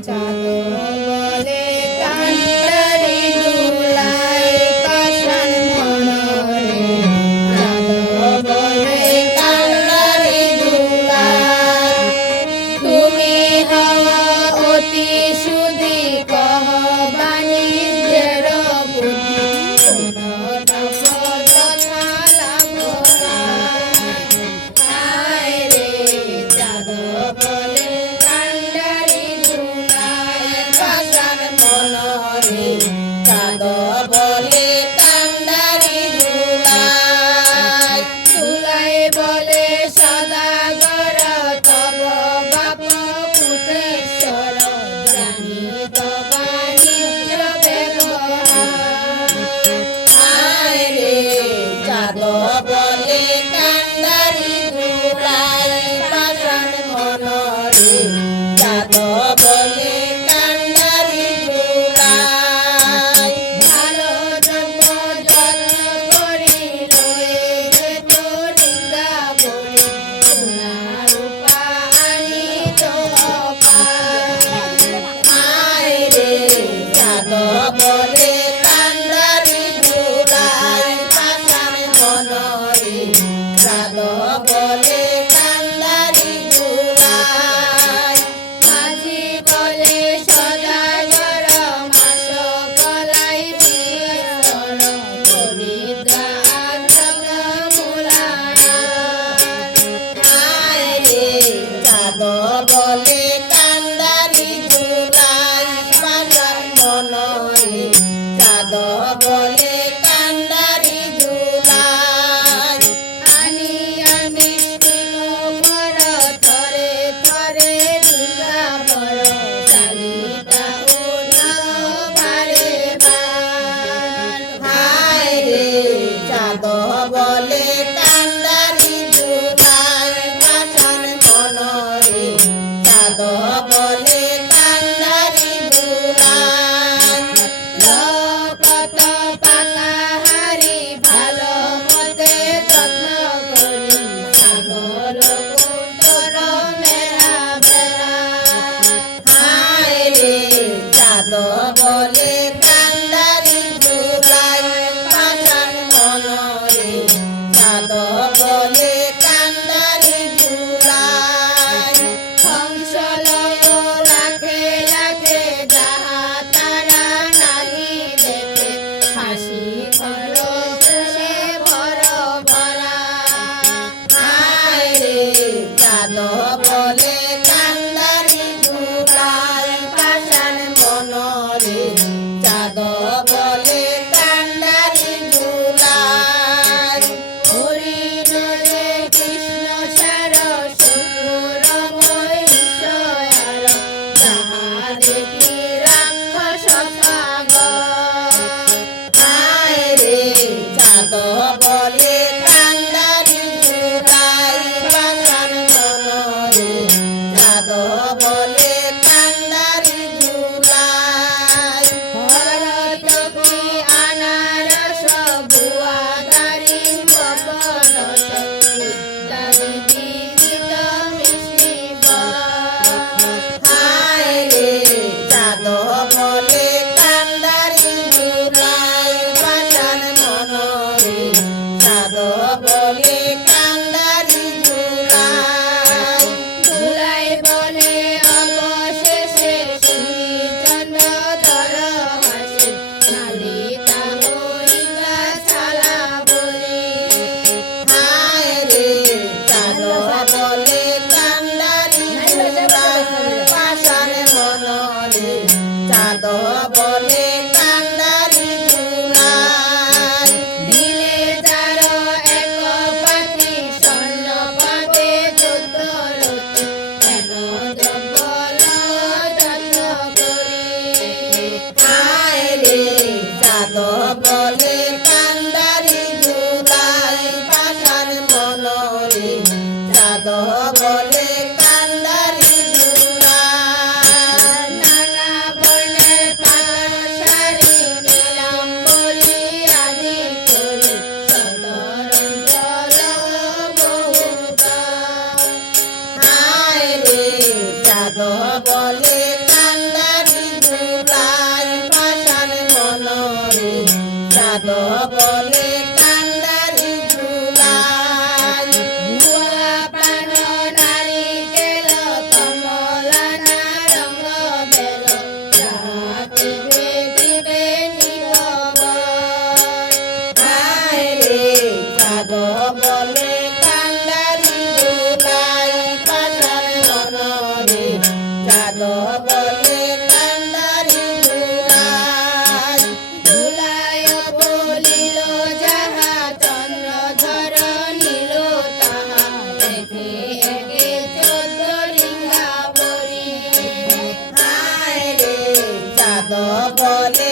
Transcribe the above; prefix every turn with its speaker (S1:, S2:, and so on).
S1: 家的。Love. সাধ বলে চাঁদ বলে